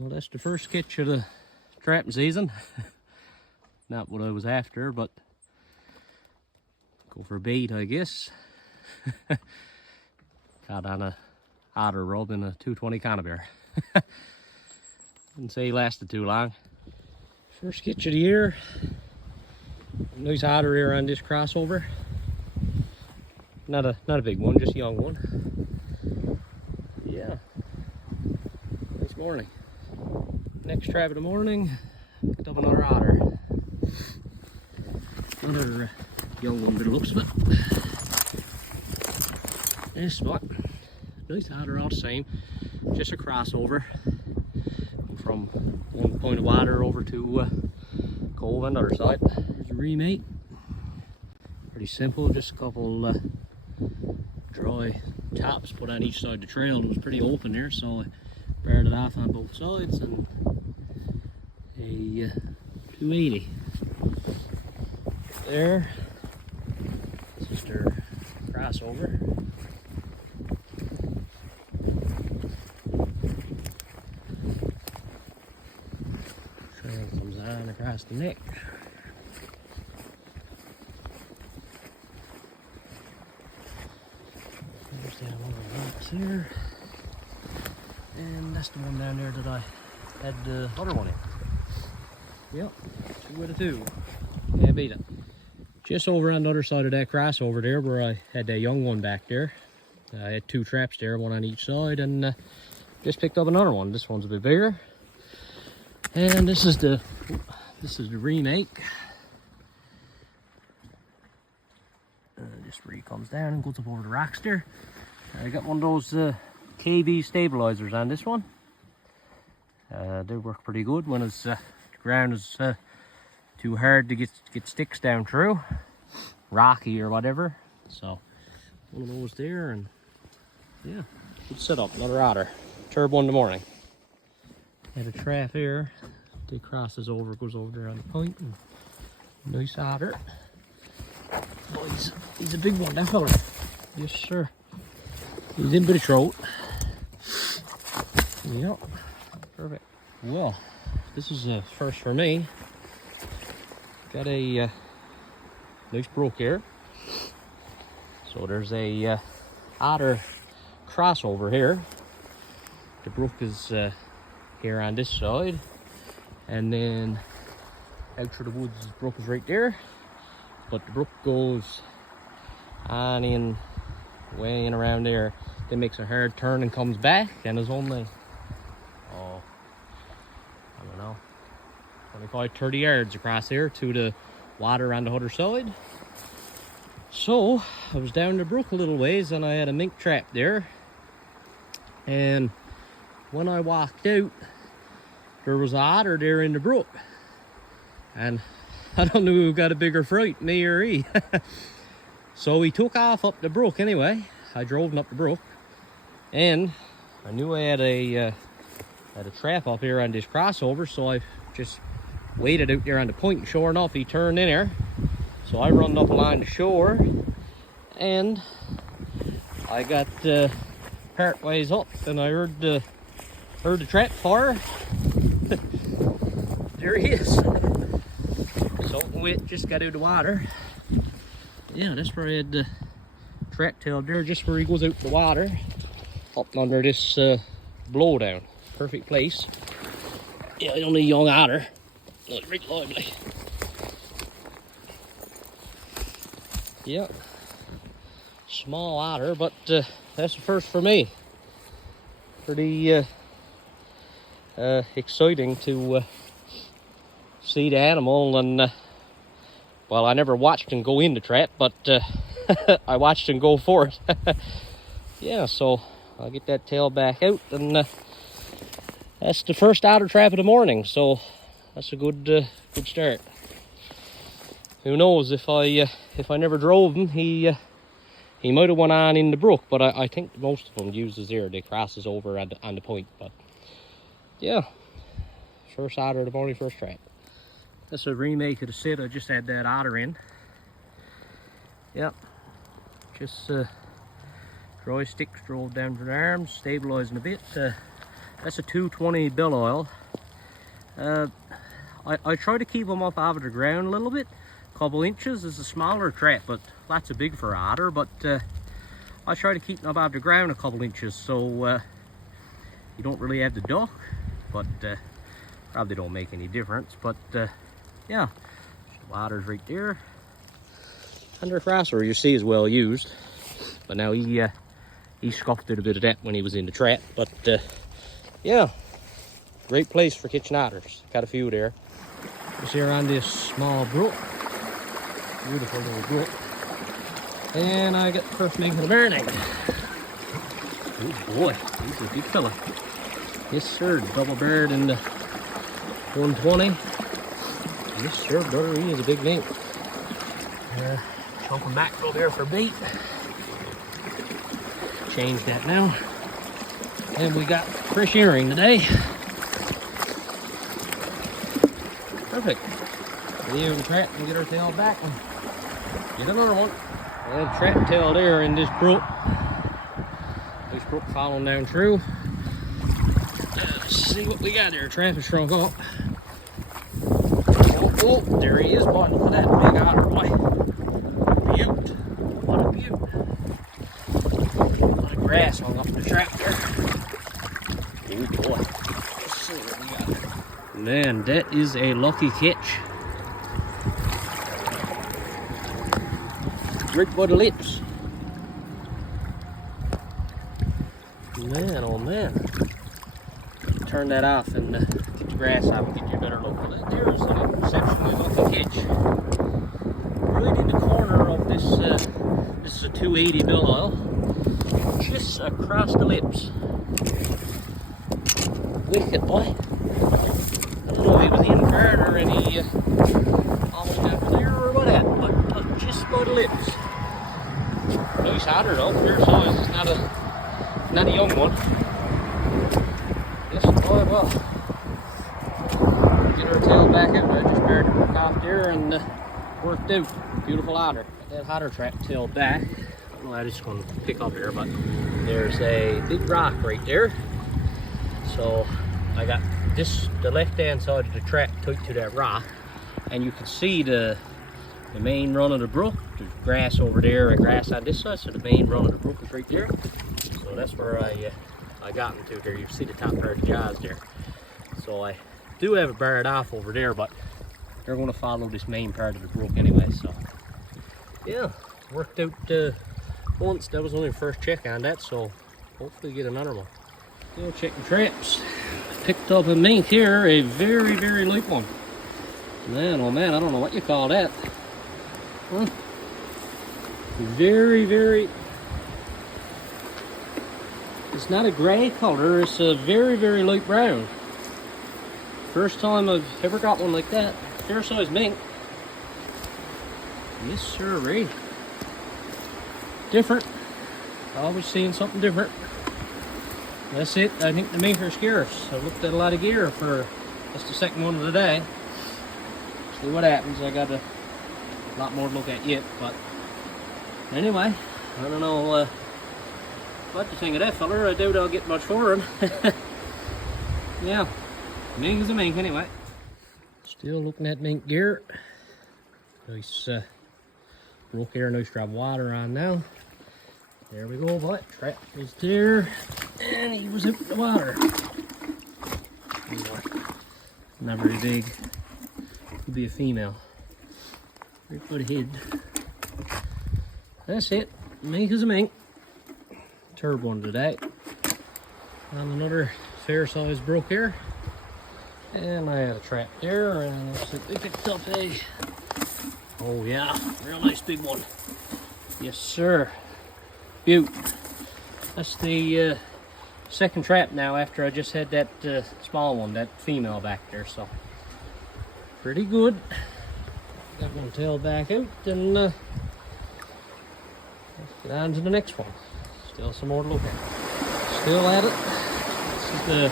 Well, that's the first catch of the trapping season. Not what I was after, but go for bait, I guess. Caught on a otter rod in a 220 conibear. Didn't say he lasted too long. First catch of the year. Nice otter here on this crossover. Not a big one, just a young one. Yeah. Nice morning. Next trap of the morning, picked up another otter. Another young one by the looks of it. This spot. Nice otter all the same. Just a crossover. From one point of water over to cove on the other side. There's a remake. Pretty simple, just a couple dry tops put on each side of the trail. It was pretty open there, so I bared it off on both sides, and a 280 there. This is their crossover. Trail comes on across the neck. There's down one of the rocks here. And that's the one down there that I had the other one in. Yep, 2 out of 2. Can't beat it. Just over on the other side of that crossover there, where I had that young one back there. I had 2 traps there, one on each side, and just picked up another one. This one's a bit bigger. And this is the remake. Just where he comes down and goes up over the rocks there. I got one of those KB stabilizers on this one. They work pretty good when it's the ground is too hard to get sticks down through, rocky or whatever. So one of those there, and yeah, good setup. Another otter. Third one in the morning. Had a trap here. It crosses over, goes over there on the point. And nice otter. Oh, he's a big one, that fella. Yes, sir. He's in by the throat. Yep. Perfect. Well, this is a first for me. Got a nice brook here. So there's a otter crossover here. The brook is here on this side, and then out through the woods, the brook is right there. But the brook goes on in, way in around there, then makes a hard turn and comes back, and there's only, oh, I don't know, 25, 30 yards across here to the water on the other side. So I was down the brook a little ways, and I had a mink trap there, and when I walked out, there was an otter there in the brook, and I don't know who got a bigger fright, me or he. So he took off up the brook anyway. I drove him up the brook, and I knew I had a trap up here on this crossover, so I just waited out there on the point, and sure enough, he turned in there. So I run up along the shore, and I got part ways up, and I heard the trap fire. There he is. Soaking wet, just got out of the water. Yeah, that's where I had the trap tail there, just where he goes out the water, up under this blowdown. Perfect place. Yeah, only a young otter. Not very lively. Yeah, small otter, but that's the first for me. Pretty exciting to see the animal, and well, I never watched him go in the trap, but I watched him go for it. Yeah, so I'll get that tail back out, and that's the first otter trap of the morning, so that's a good start. Who knows, if I never drove him, he might have went on in the brook, but I think most of them uses there, they crosses over on the point. But yeah, first otter of the morning, first trap. That's a remake of the sit I just had that otter in. Yep, just dry sticks drove down to the arms, stabilizing a bit. That's a 220 bill oil. I try to keep them up out of the ground a little bit. A couple inches is a smaller trap, but lots of big for otter. But I try to keep them up out of the ground a couple inches, so you don't really have the duck, but probably don't make any difference. But yeah, otter's right there. Under crosser, you see, is well used, but now he scuffed it a bit of that when he was in the trap. But yeah, great place for catching otters. Got a few there. Just here on this small brook, beautiful little brook, and I got the first mink of the morning. Oh boy, he's a big fella. Yes sir, double bird in the 120. Yes sir, brother, he is a big mink. Chunk him back over there for bait. Change that now. And we got fresh earring today. Perfect. We even trap and get our tail back and get another one. And trap tail there in this brook. This brook following down through. Let's see what we got there. Trap is shrunk up. Oh, there he is, boy. Look at that big otter, boy. Beaut. What a beaut. A lot of grass hung up in the trap there. Oh boy. Let's see what we got. Man, that is a lucky catch. Right by the lips. Man, oh man. Turn that off and get the grass off and get you a better look at it. There's an exceptionally lucky catch. Right in the corner of this, this is a 280 bill oil. Just across the lips. Wicked boy. I don't know if he was in bird or any almost after there or what that, but just by the lips. Nice otter though, fair size. It's not a young one. Yes, boy, well. Get her tail back out. I just buried her off there and worked out. Beautiful otter. That otter trap tail back. I don't know how it's going to pick up here, but there's a big rock right there. So I got the left hand side of the trap tight to that rock, and you can see the main run of the brook. There's grass over there and grass on this side, so the main run of the brook is right there. So that's where I got into there. You see the top part of the jaws there. So I do have it barred off over there, but they're going to follow this main part of the brook anyway. So yeah, worked out once. That was only the first check on that, so hopefully get another one. Still checking traps. Picked up a mink here, a very, very light one. Man, oh man, I don't know what you call that. Huh? Very, very... It's not a gray color, it's a very, very light brown. First time I've ever got one like that. Fair size mink. Yes, sir. Different. Always seeing something different. That's it. I think the mink are scarce. I've looked at a lot of gear for that's the second one of the day. See what happens. I got a lot more to look at yet, but anyway, I don't know what you think of that feller. I doubt I'll get much for him. Yeah, mink is a mink anyway. Still looking at mink gear. Nice brook here, nice drop of water on now. There we go, boy. Trap was there, and he was out in the water. Not very big. Could be a female. Very good head. That's it. Mink is a mink. Third one today. On another fair-sized brook here. And I had a trap there, and we picked up a... Oh yeah, real nice big one. Yes, sir. Beaut. That's the second trap now after I just had that small one, that female back there, so pretty good. Got one tail back out, and let's get on to the next one. Still some more to look at. Still at it. This is the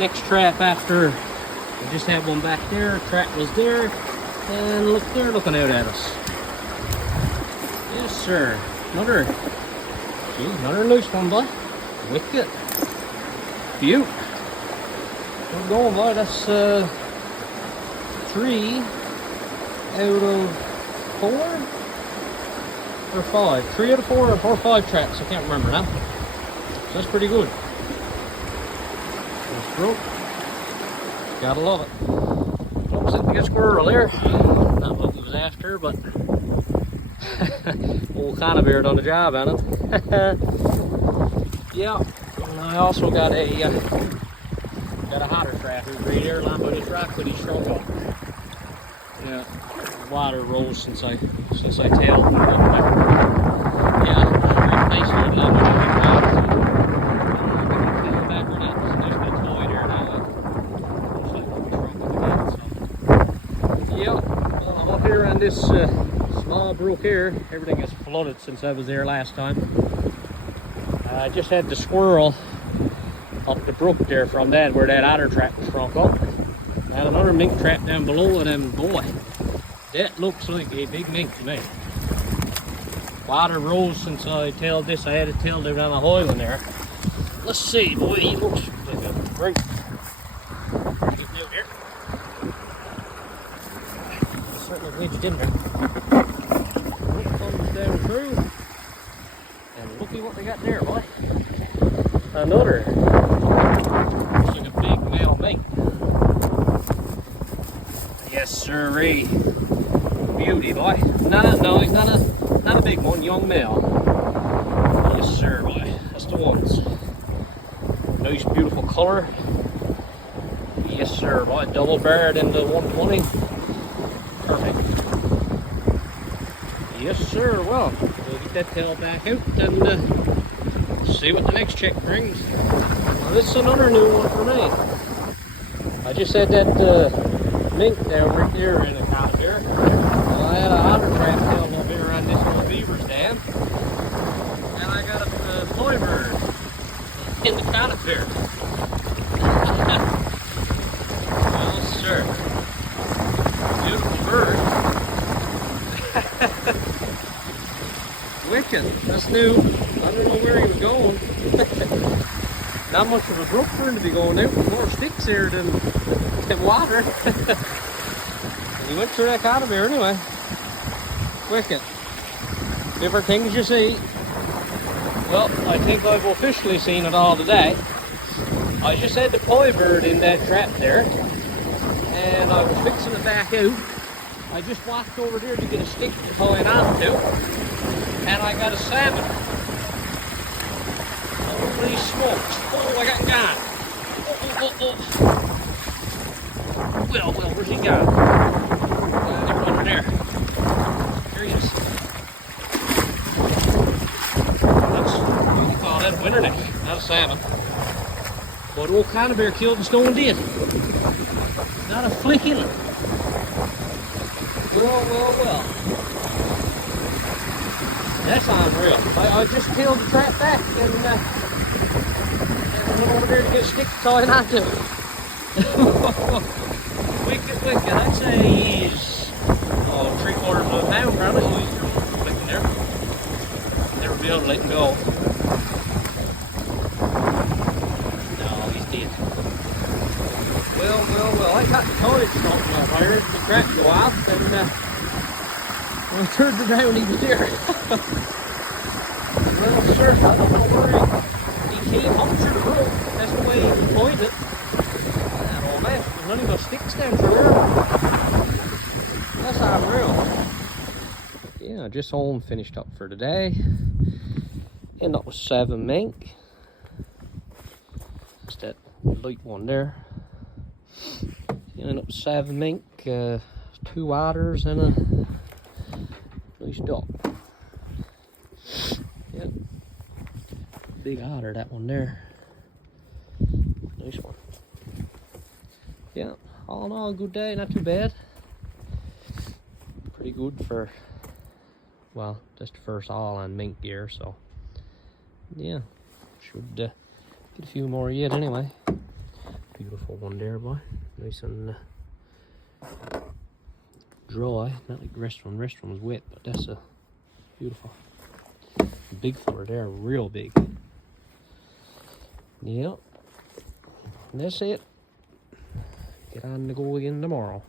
next trap after I just had one back there. Trap was there, and look, they're looking out at us. Yes, sir. Another loose one, boy. Wicked. Beaut. We're going, boy. That's 3 out of 4 or 5. 3 out of 4 or 5 traps. I can't remember now. So that's pretty good. It's broke. Gotta love it. Looks like we got a squirrel there. Not what we was after, but old conibear done the job on it. Yeah. And I also got a Otter trap right here, lying by this rock, but he shrunk up. Yeah, water rose since I tailed. Yeah, nice little lemon. Back where that nice bit of toy there now. Looks like we'll be shrunk up again. So, yeah, well, up here on this small brook here, everything is flooded since I was there last time. I just had the squirrel up the brook there from that where that otter trap was shrunk up. I had another mink trap down below it, and boy, that looks like a big mink to me. Water rose since I tailed this. I had it tailed down the highland there. Let's see, boy, he looks like a great getting out here. Certainly wedged in there. It comes down through. And looky what we got there, boy. Another. Looks like a big male mink. Yes, sirree. Beauty, boy. No, he's not a big one, young male. Yes, sir, boy. That's the ones. Nice, beautiful color. Yes, sir, boy. Double barred into 120. Perfect. Yes, sir. Well, we'll get that tail back out and see what the next check brings. Now, this is another new one for me. I just had that mink down right there in a conibear. Well, I had an otter trap tailed up here around this old beaver's dam. And I got a toy bird in the conibear. Well, sir. Beautiful bird. Wicked. That's new. I don't know where he was going. Not much of a brook for him to be going out. More sticks here than water. He went through that conibear anyway. Wicked. Different things you see. Well, I think I've officially seen it all today. I just had the poi bird in that trap there, and I was fixing it back out. I just walked over there to get a stick to tie it onto, and I got a salmon. Holy smokes. Oh, I got him gone. Oh. Well, where's he gone? They're over there. There he is. That's what you call that, winterneck, not a salmon. But old conibear killed and stone dead. Not a flick in it. Well. That's unreal. I just peeled the trap back and went over there to get a stick to tie it onto. Wicked. I'd say he's 3/4 of a pound probably. He's flicking there. Never be able to let him go. No, he's dead. Well. I got the toilet smoking up. I heard the trap go off, and when I turned around, he was there. Well, sir, I don't know where he came up through the road. That's the way he pointed. That old man, there's none of those sticks down through there. That's unreal. Yeah, just home, finished up for today. And that was 7 mink. That's that light one there. And it was 7 mink, 2 otters, and a nice duck. Yep. Big otter, that one there. Nice one. Yeah, all in all, a good day, not too bad. Pretty good for, well, just the first haul on mink gear, so yeah, should get a few more yet anyway. Beautiful one there, boy. Nice and dry, not like the rest one. The rest one was wet, but that's beautiful. The big fella there, real big. Yep. And that's it. get on the go again tomorrow.